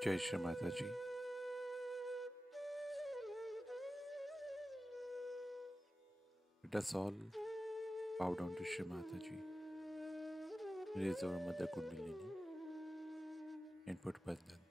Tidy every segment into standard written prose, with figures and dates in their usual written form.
Jai Shri Mataji. Let us all bow down to Shri Mataji, raise our Mother Kundalini and put Bandhan.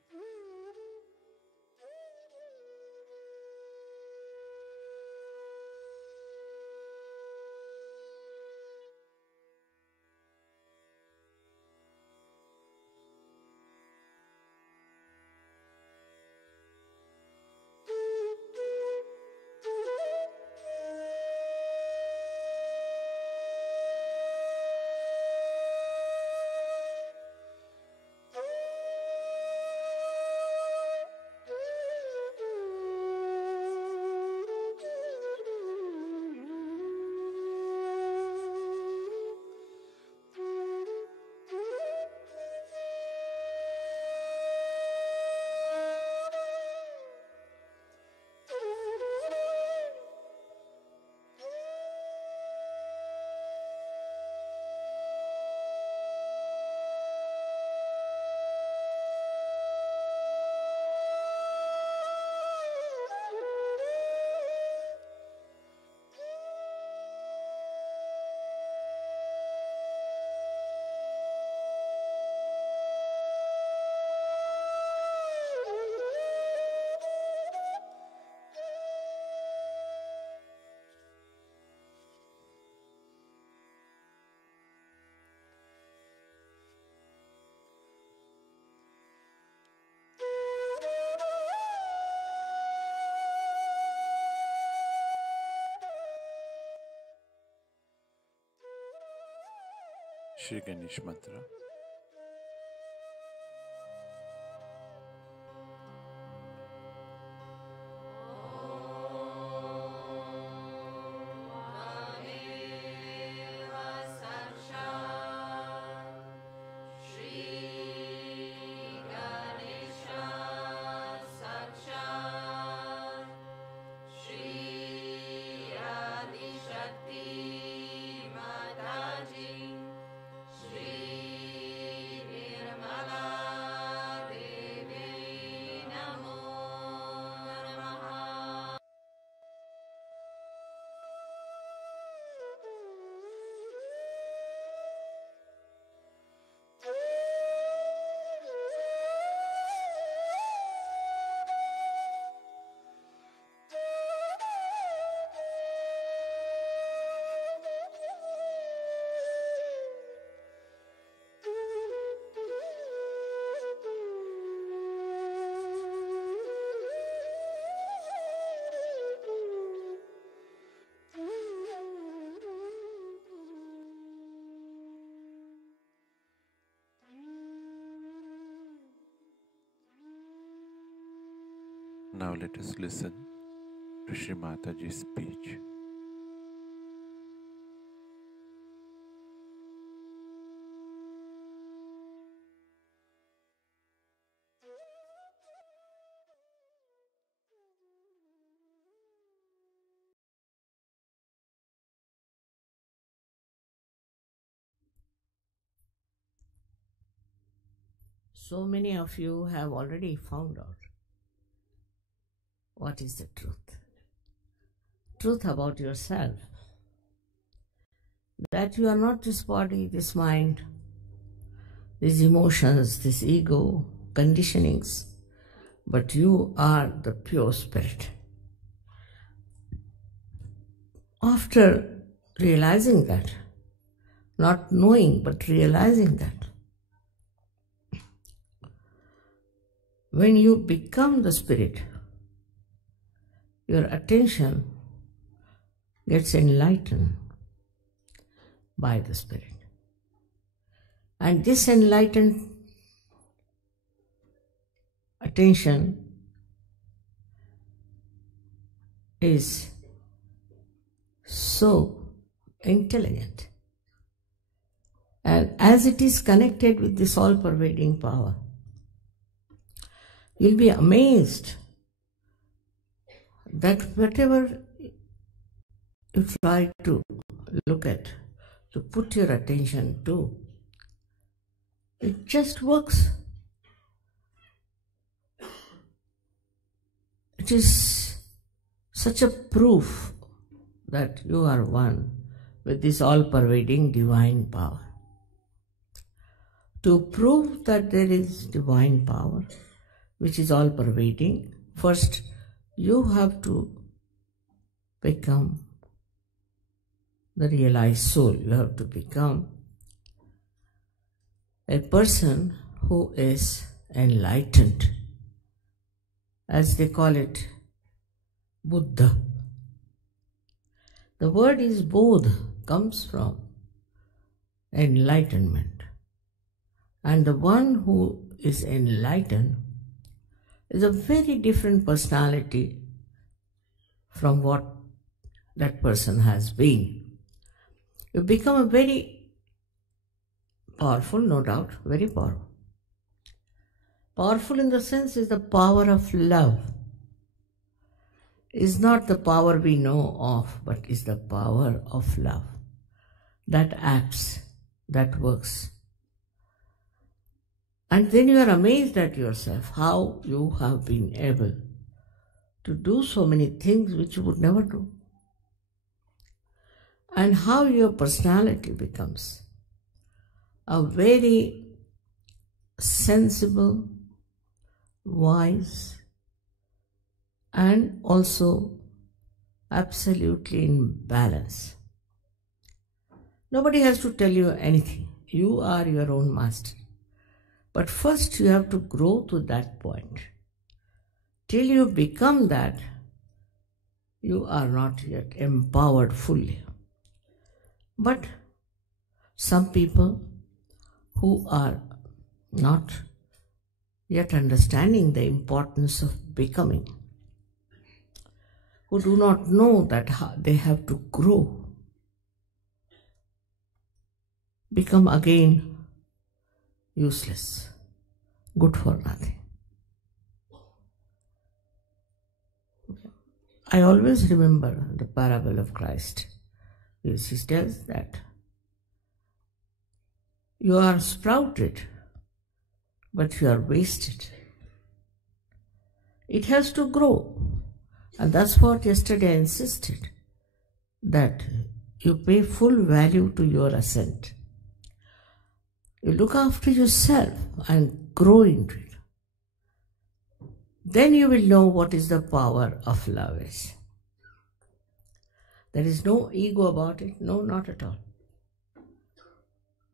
Shri Ganesh Mantra. Now let us listen to Shri Mataji's speech. So many of you have already found out what is the truth. Truth about yourself. That you are not this body, this mind, these emotions, this ego, conditionings, but you are the pure spirit. After realizing that, not knowing but realizing that, when you become the spirit, your attention gets enlightened by the spirit. And this enlightened attention is so intelligent. And as it is connected with this all-pervading power, you'll be amazed that whatever you try to look at, to put your attention to, it just works. which is such a proof that you are one with this all-pervading divine power. To prove that there is divine power, which is all-pervading, first you have to become the realized soul. You have to become a person who is enlightened, as they call it, Buddha. The word is bodh, comes from enlightenment. And the one who is enlightened is a very different personality from what that person has been. You become a very powerful, no doubt, very powerful. Powerful in the sense is the power of love. Is not the power we know of, but is the power of love that acts, that works. And then you are amazed at yourself, how you have been able to do so many things which you would never do. And how your personality becomes a very sensible, wise, and also absolutely in balance. Nobody has to tell you anything. You are your own master. But first you have to grow to that point. Till you become that, you are not yet empowered fully. But some people who are not yet understanding the importance of becoming, who do not know that they have to grow, become again useless, good for nothing. I always remember the parable of Christ. He tells that you are sprouted, but you are wasted. It has to grow. And that's what yesterday I insisted, that you pay full value to your ascent. You look after yourself and grow into it. Then you will know what is the power of love is. There is no ego about it. No, not at all.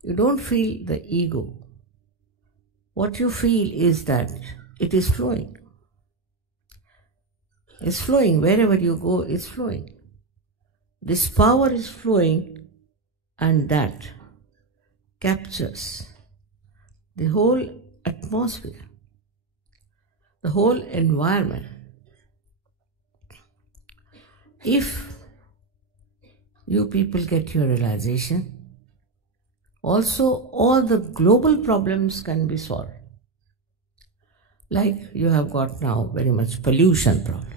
You don't feel the ego. What you feel is that it is flowing. It's flowing. Wherever you go, it's flowing. This power is flowing, and that captures the whole atmosphere, the whole environment. If you people get your realization, also all the global problems can be solved. Like you have got now very much pollution problem.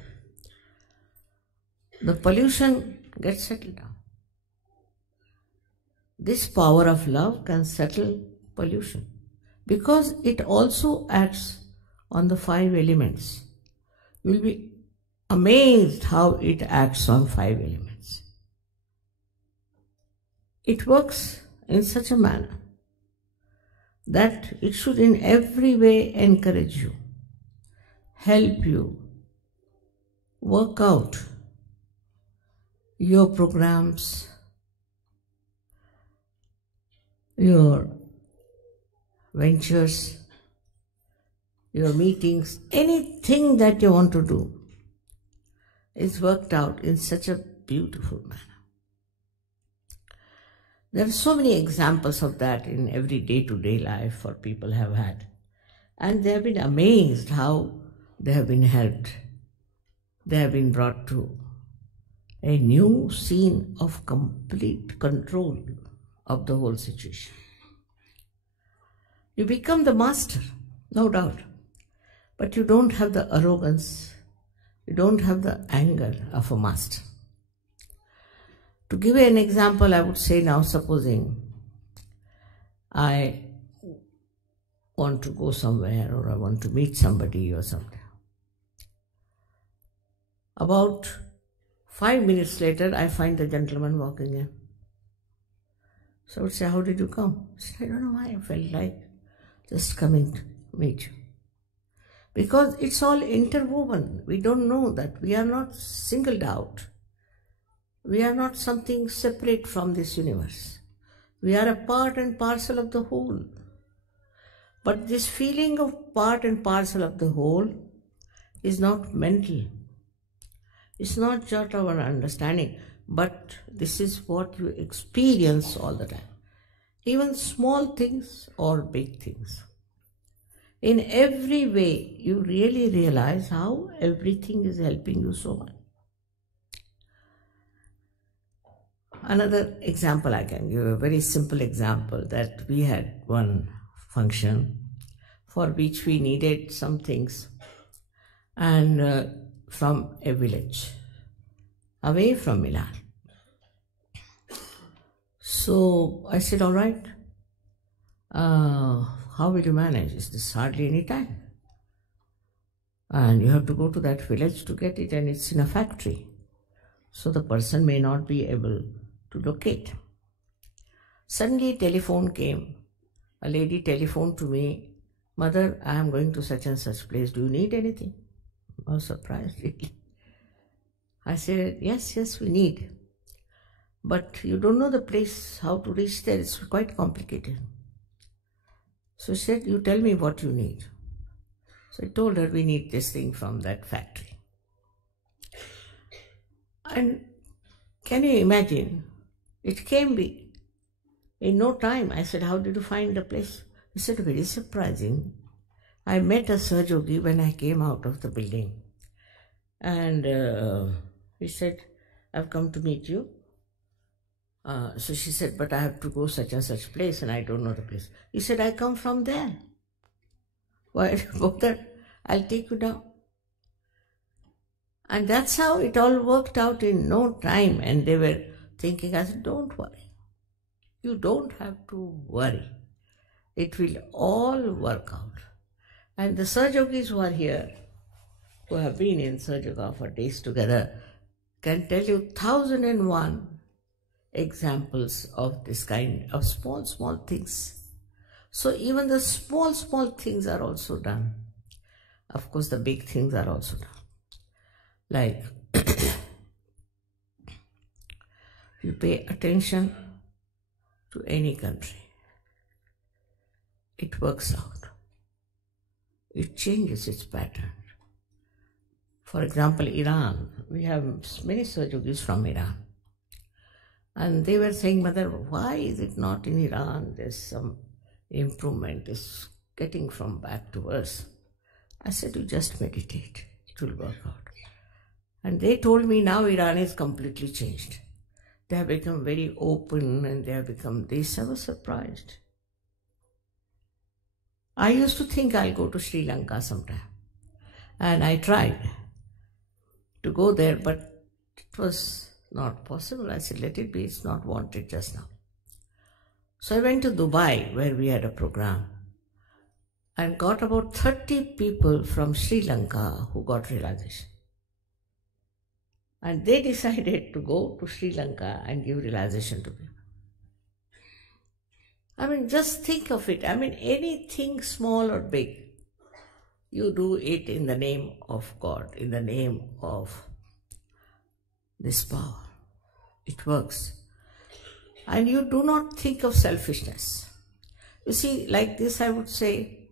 The pollution gets settled down. This power of love can settle pollution because it also acts on the 5 elements. You will be amazed how it acts on 5 elements. It works in such a manner that it should in every way encourage you, help you work out your programs, your ventures, your meetings, anything that you want to do is worked out in such a beautiful manner. There are so many examples of that in every day-to-day life for people have had. And they have been amazed how they have been helped. They have been brought to a new scene of complete control of the whole situation. You become the master, no doubt. But you don't have the arrogance, you don't have the anger of a master. To give you an example, I would say now, supposing I want to go somewhere or I want to meet somebody or something. About 5 minutes later, I find the gentleman walking in. So I would say, how did you come? I said, I don't know why I felt like just coming to meet you. Because it's all interwoven. We don't know that. We are not singled out. We are not something separate from this universe. We are a part and parcel of the whole. But this feeling of part and parcel of the whole is not mental. It's not just our understanding, but this is what you experience all the time. Even small things or big things. In every way, you really realize how everything is helping you so much. Another example I can give, a very simple example, that we had one function for which we needed some things, and from a village away from Milan. So I said, all right, how will you manage? Is this hardly any time? And you have to go to that village to get it, and it's in a factory. So the person may not be able to locate. Suddenly a telephone came. A lady telephoned to me, Mother, I am going to such and such place. Do you need anything? I was surprised, really. I said, yes, we need. But you don't know the place, how to reach there. It's quite complicated. So she said, you tell me what you need. So I told her we need this thing from that factory. And can you imagine? It came in no time. I said, how did you find the place? He said, very surprising. I met a Sahajogi when I came out of the building. And he said, I've come to meet you. So she said, but I have to go such and such place and I don't know the place. He said, I come from there. Why don't you go there? I'll take you down. And that's how it all worked out in no time. And they were thinking, I said, don't worry. You don't have to worry. It will all work out. And the Sahajogis who are here, who have been in Sahaja for days together, can tell you 1001 examples of this kind of small things. So even the small things are also done. Of course, the big things are also done. Like, you pay attention to any country, it works out. It changes its pattern. For example, Iran. We have many Sahajogis from Iran. And they were saying, Mother, why is it not in Iran? There's some improvement. It's getting from bad to worse. I said, you just meditate. It will work out. And they told me now Iran is completely changed. They have become very open and they were surprised. I used to think I'll go to Sri Lanka sometime. And I tried to go there, but it was not possible. I said, let it be, it's not wanted just now. So I went to Dubai, where we had a program, and got about 30 people from Sri Lanka who got realization. And they decided to go to Sri Lanka and give realization to people. I mean, just think of it. I mean, anything small or big, you do it in the name of God, in the name of this power. It works. And you do not think of selfishness. You see, like this I would say,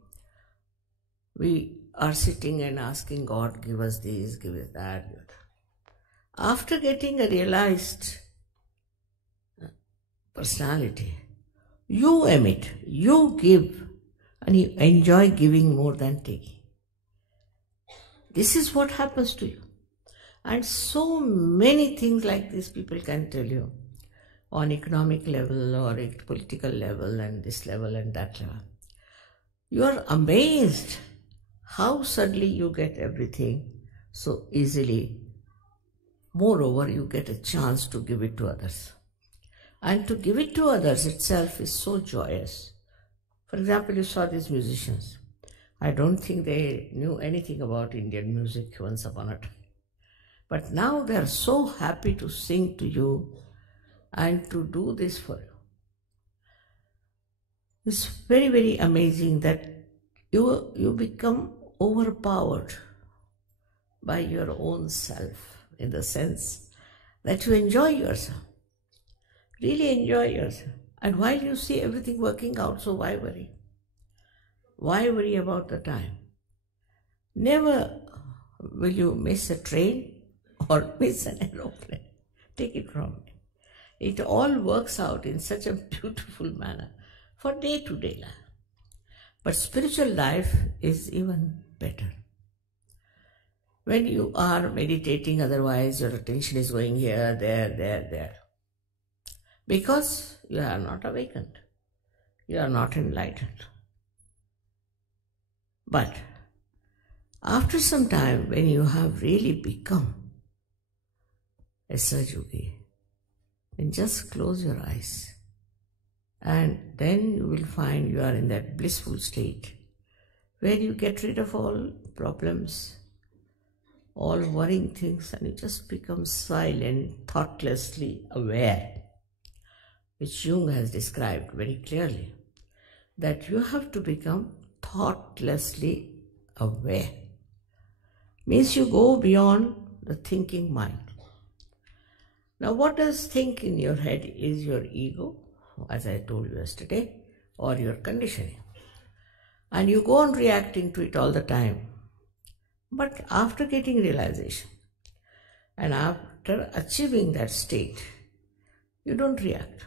we are sitting and asking God, give us this, give us that. After getting a realized personality, you emit, you give, and you enjoy giving more than taking. This is what happens to you. And so many things like this people can tell you on economic level or political level and this level and that level. You are amazed how suddenly you get everything so easily. Moreover, you get a chance to give it to others. And to give it to others itself is so joyous. For example, you saw these musicians. I don't think they knew anything about Indian music once upon a time. But now they are so happy to sing to you and to do this for you. It's very, very amazing that you become overpowered by your own self, in the sense that you enjoy yourself, really enjoy yourself. And while you see everything working out, so why worry? Why worry about the time? Never will you miss a train or miss an aeroplane. Take it from me. It all works out in such a beautiful manner for day-to-day life. But spiritual life is even better. When you are meditating, otherwise your attention is going here, there. Because you are not awakened. You are not enlightened. But after some time, when you have really become a Sahaja-yogi, then just close your eyes. And then you will find you are in that blissful state where you get rid of all problems, all worrying things, and you just become silent, thoughtlessly aware, which Jung has described very clearly, that you have to become thoughtlessly aware. Means you go beyond the thinking mind. Now what does think in your head is your ego, as I told you yesterday, or your conditioning. And you go on reacting to it all the time. But after getting realization and after achieving that state, you don't react,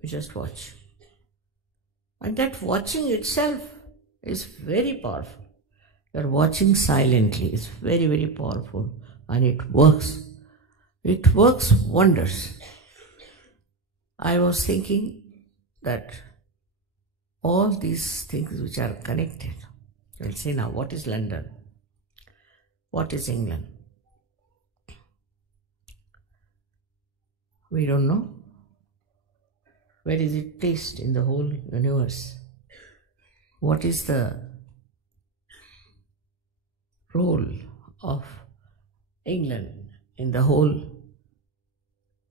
you just watch. And that watching itself is very powerful. You're watching silently, it's very, very powerful, and it works. It works wonders. I was thinking that all these things which are connected, you'll say now, what is London? What is England? We don't know. Where is it placed in the whole universe? What is the role of England in the whole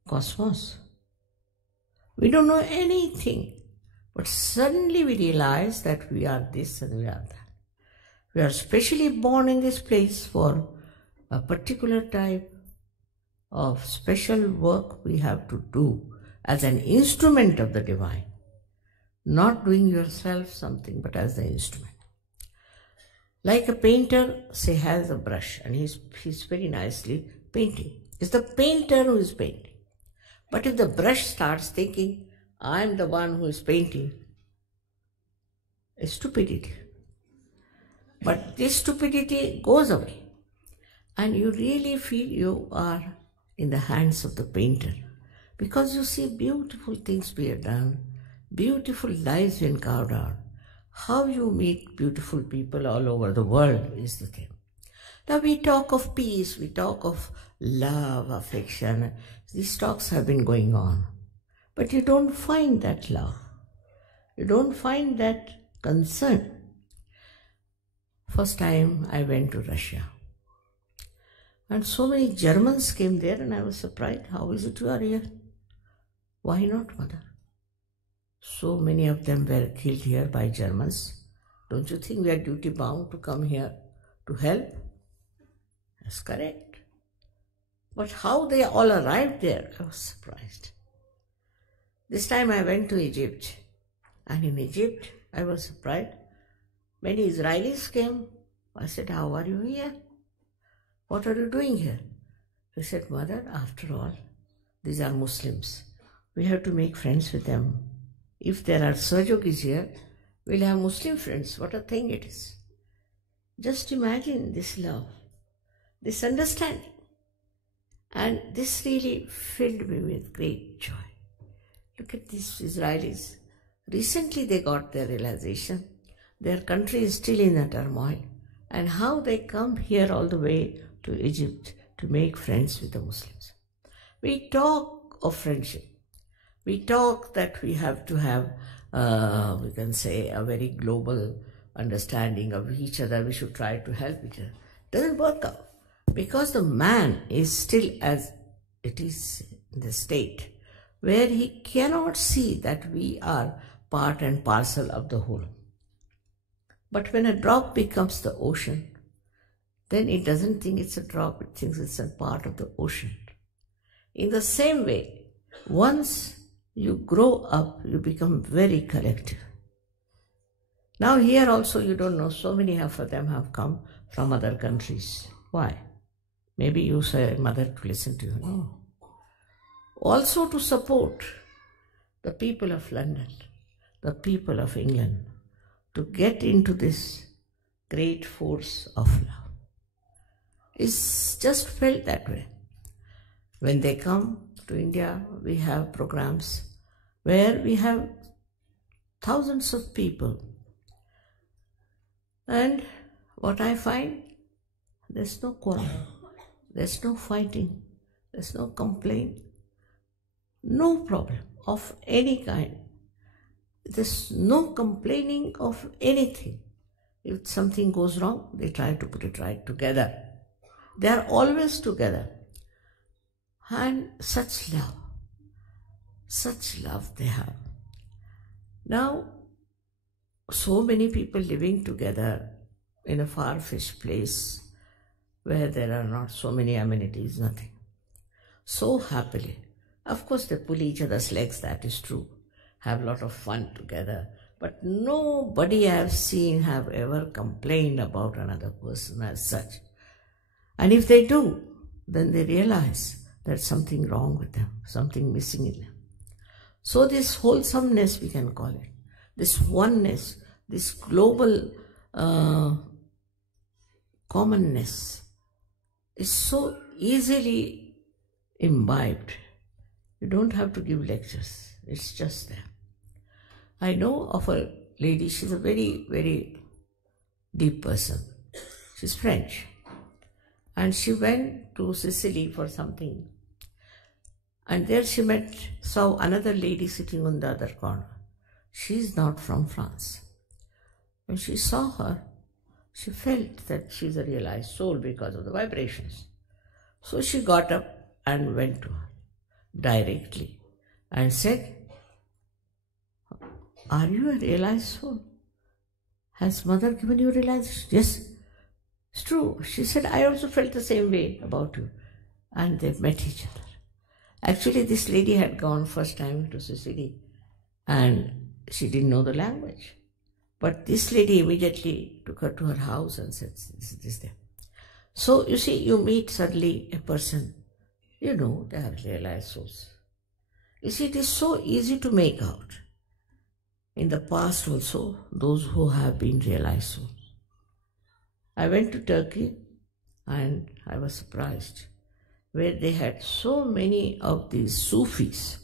cosmos? We don't know anything, but suddenly we realize that we are this and we are that. We are specially born in this place for a particular type of special work we have to do as an instrument of the divine. Not doing yourself something, but as the instrument. Like a painter, say, has a brush and he's very nicely painting. It's the painter who is painting. But if the brush starts thinking, I'm the one who is painting, it's stupidity. But this stupidity goes away and you really feel you are in the hands of the painter, because you see beautiful things being done, beautiful lives being carved out. How you meet beautiful people all over the world is the thing. Now we talk of peace, we talk of love, affection. These talks have been going on. But you don't find that love. You don't find that concern. First time I went to Russia. And so many Germans came there and I was surprised. How is it you are here? Why not, mother? So many of them were killed here by Germans. Don't you think we are duty bound to come here to help? That's correct. But how they all arrived there, I was surprised. This time I went to Egypt. And in Egypt, I was surprised. Many Israelis came. I said, how are you here? What are you doing here? He said, mother, after all, these are Muslims. We have to make friends with them. If there are Sahaja-yogis here, we'll have Muslim friends. What a thing it is. Just imagine this love, this understanding. And this really filled me with great joy. Look at these Israelis. Recently they got their realization. Their country is still in a turmoil. And how they come here all the way to Egypt to make friends with the Muslims. We talk of friendship. We talk that we have to have, we can say, a very global understanding of each other. We should try to help each other. Doesn't work out. because the man is still as it is in the state where he cannot see that we are part and parcel of the whole. But when a drop becomes the ocean, then it doesn't think it's a drop, it thinks it's a part of the ocean. In the same way, once you grow up, you become very collective. Now here also you don't know, so many of them have come from other countries. Why? Maybe you say mother to listen to you. No. Also to support the people of London, the people of England, to get into this great force of love. It's just felt that way. When they come to India, we have programs where we have thousands of people. And what I find, there's no quarrel, there's no fighting, there's no complaint, no problem of any kind. There's no complaining of anything. If something goes wrong, they try to put it right together. They are always together. And such love they have. Now, so many people living together in a far-fetched place where there are not so many amenities, nothing. So happily. Of course, they pull each other's legs, that is true. Have a lot of fun together. But nobody I have seen have ever complained about another person as such. And if they do, then they realize there's something wrong with them, something missing in them. So this wholesomeness, we can call it, this oneness, this global commonness is so easily imbibed. You don't have to give lectures, it's just there. I know of a lady, she's a very, very deep person. She's French. And she went to Sicily for something. And there she saw another lady sitting on the other corner. She's not from France. When she saw her, she felt that she's a realized soul because of the vibrations. So she got up and went to her directly and said, "Are you a realized soul? Has Mother given you realization?" "Yes, it's true." She said, "I also felt the same way about you." And they met each other. Actually, this lady had gone first time to Sicily and she didn't know the language. But this lady immediately took her to her house and said, this there. So, you see, you meet suddenly a person, you know they are realized souls. You see, it is so easy to make out. In the past also, those who have been realized souls. I went to Turkey and I was surprised where they had so many of these Sufis.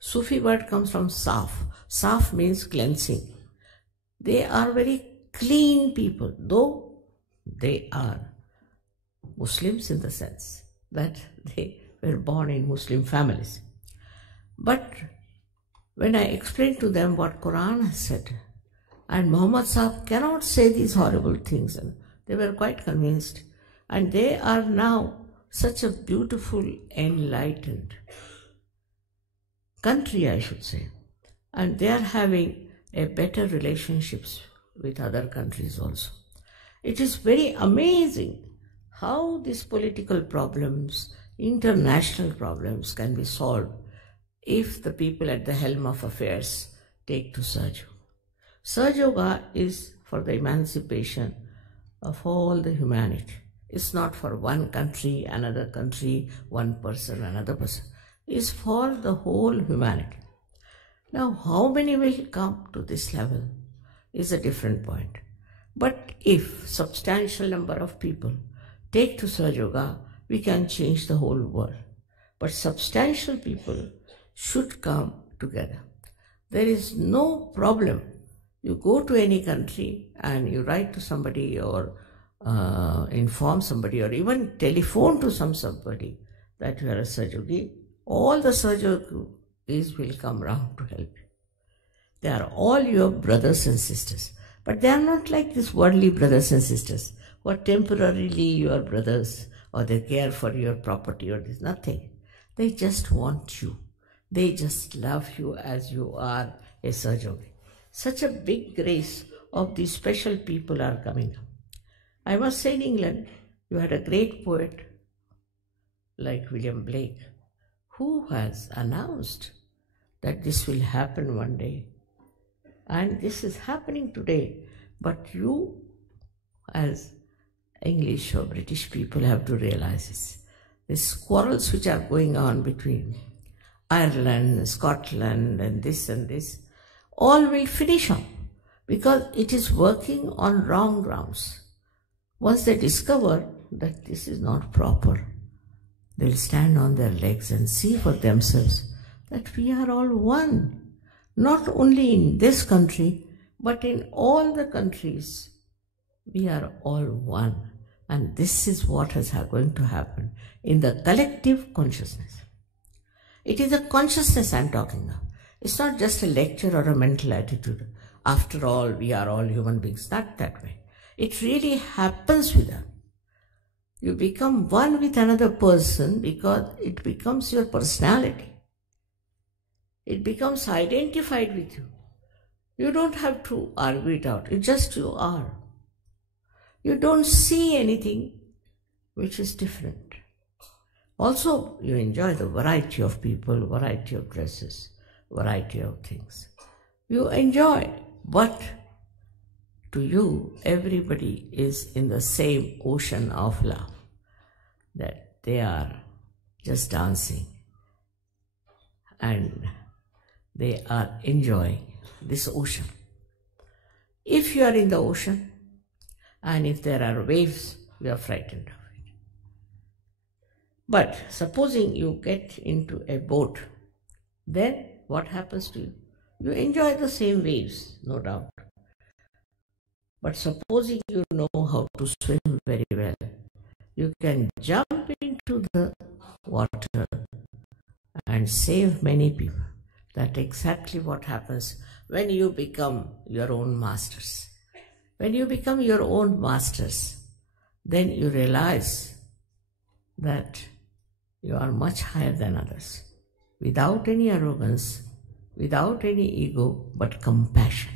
Sufi word comes from Saf. Saf means cleansing. They are very clean people, though they are Muslims in the sense that they were born in Muslim families. But when I explained to them what Quran has said, and Muhammad Sahib cannot say these horrible things, and they were quite convinced. And they are now such a beautiful, enlightened country, I should say. And they are having a better relationships with other countries also. It is very amazing how these political problems, international problems can be solved if the people at the helm of affairs take to Sahaja Yoga. Sahaja Yoga is for the emancipation of all the humanity. It's not for one country, another country, one person, another person. It's for the whole humanity. Now, how many will come to this level is a different point. But if substantial number of people take to Sahaja Yoga, we can change the whole world. But substantial people should come together. There is no problem. You go to any country and you write to somebody or inform somebody or even telephone to somebody that you are a Sahaja Yogi, all the Sahaja Yogis will come round to help you. They are all your brothers and sisters. But they are not like these worldly brothers and sisters who are temporarily your brothers, or they care for your property, or there's nothing. They just want you. They just love you as you are a Sahajogi. Such a big grace of these special people are coming up. I must say, in England, you had a great poet like William Blake, who has announced that this will happen one day. And this is happening today. But you, as English or British people, have to realize this. These quarrels which are going on between Ireland, Scotland, and this, all will finish up because it is working on wrong grounds. Once they discover that this is not proper, they'll stand on their legs and see for themselves that we are all one, not only in this country, but in all the countries. We are all one. And this is what is going to happen in the collective consciousness. It is a consciousness I'm talking of. It's not just a lecture or a mental attitude. After all, we are all human beings. Not that way. It really happens with us. You become one with another person because it becomes your personality. It becomes identified with you. You don't have to argue it out. It's just you are. You don't see anything which is different. Also, you enjoy the variety of people, variety of dresses, variety of things. You enjoy, but to you, everybody is in the same ocean of love, that they are just dancing and they are enjoying this ocean. If you are in the ocean, and if there are waves, you are frightened of it. But supposing you get into a boat, then what happens to you? You enjoy the same waves, no doubt. But supposing you know how to swim very well, you can jump into the water and save many people. That's exactly what happens when you become your own masters. When you become your own masters, then you realize that you are much higher than others, without any arrogance, without any ego, but compassion.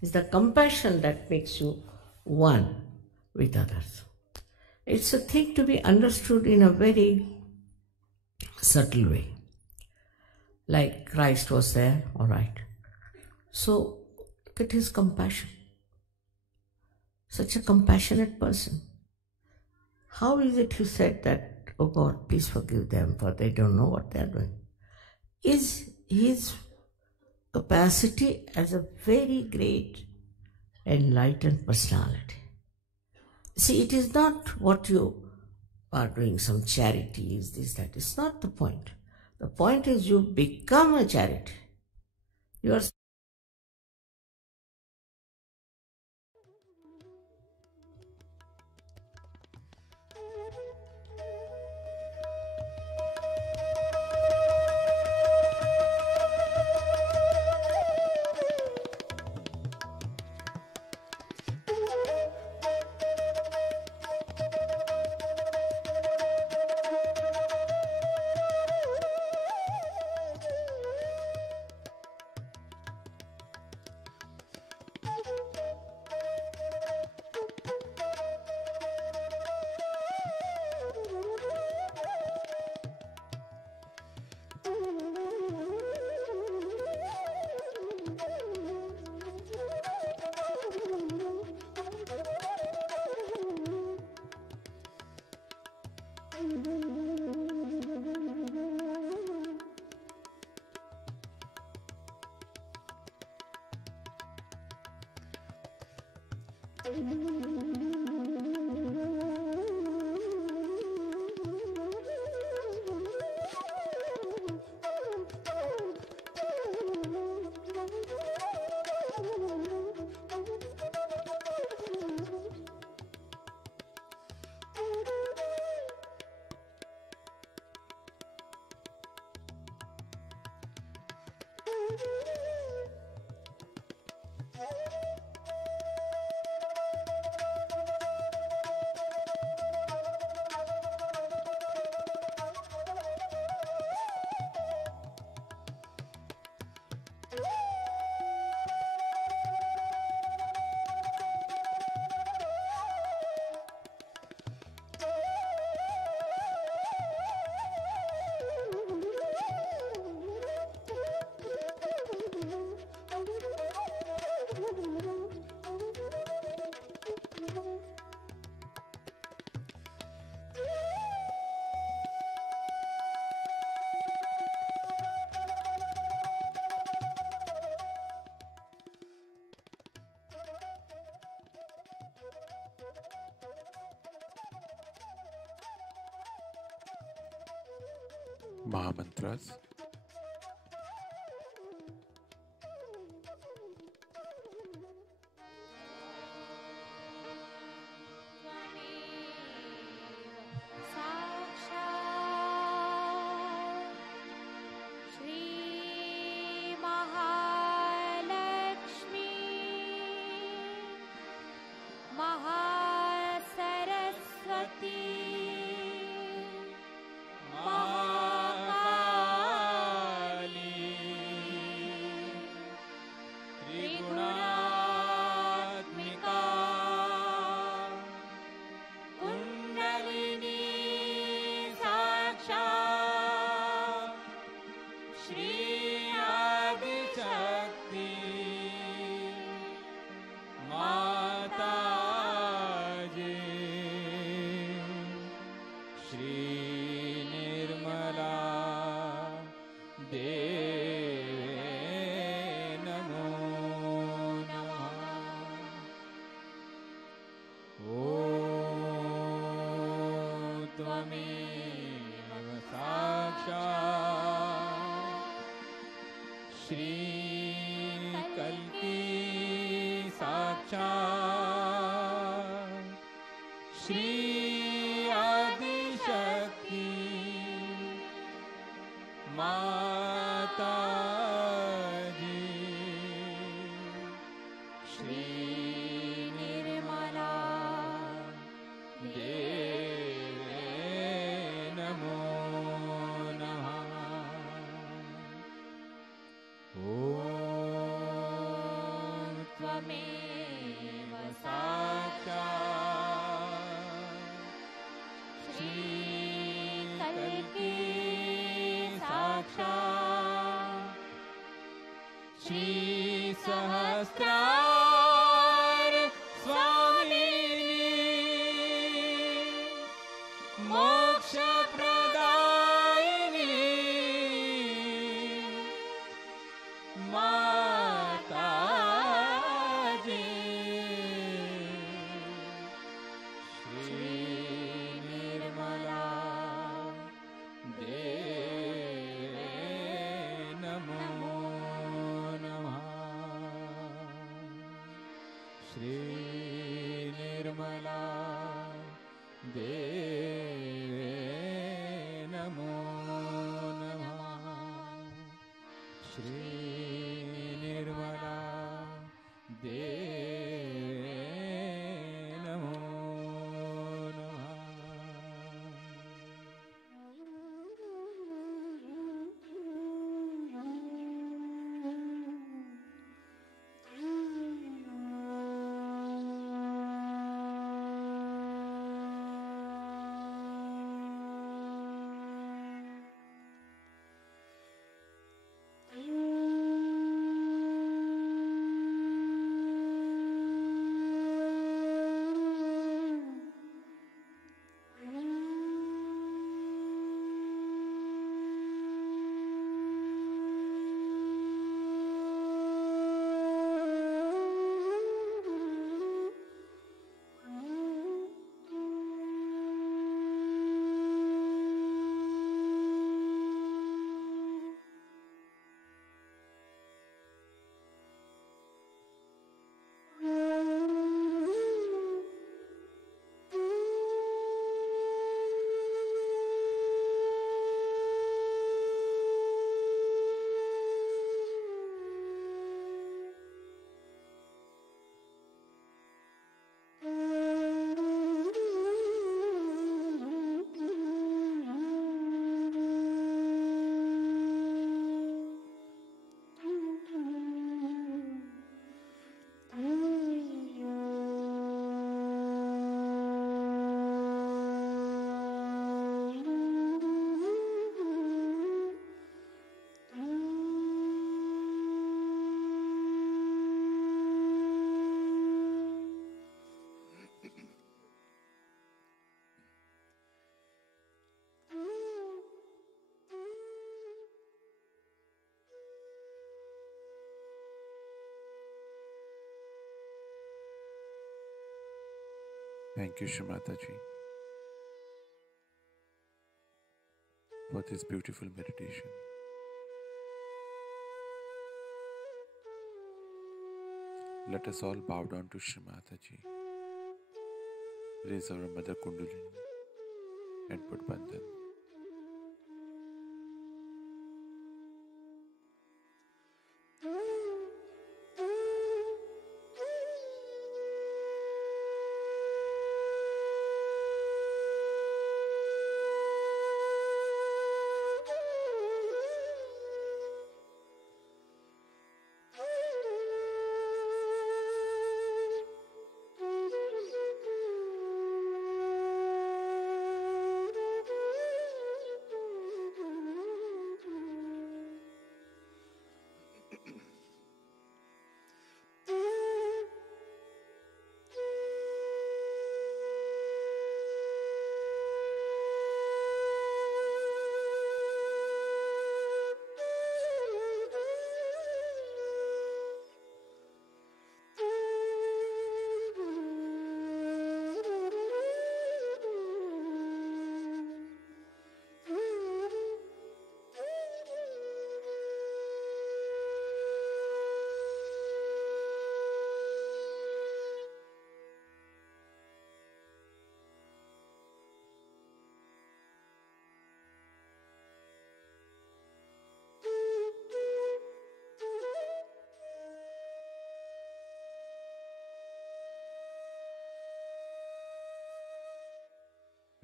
It's the compassion that makes you one with others. It's a thing to be understood in a very subtle way. Like Christ was there, all right. So look at his compassion. Such a compassionate person. How is it he said that, oh God, please forgive them, for they don't know what they are doing? Is his capacity as a very great enlightened personality. See, it is not what you are doing, some charities, this, that. It's not the point. The point is you become a charity. You are Mahamantras. Thank you, Shimata ji. for this beautiful meditation. Let us all bow down to Shri Mataji, raise our Mother Kundalini and put Bandhan.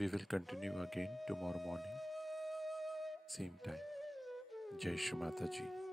We will continue again tomorrow morning, same time. Jai Shri Mataji.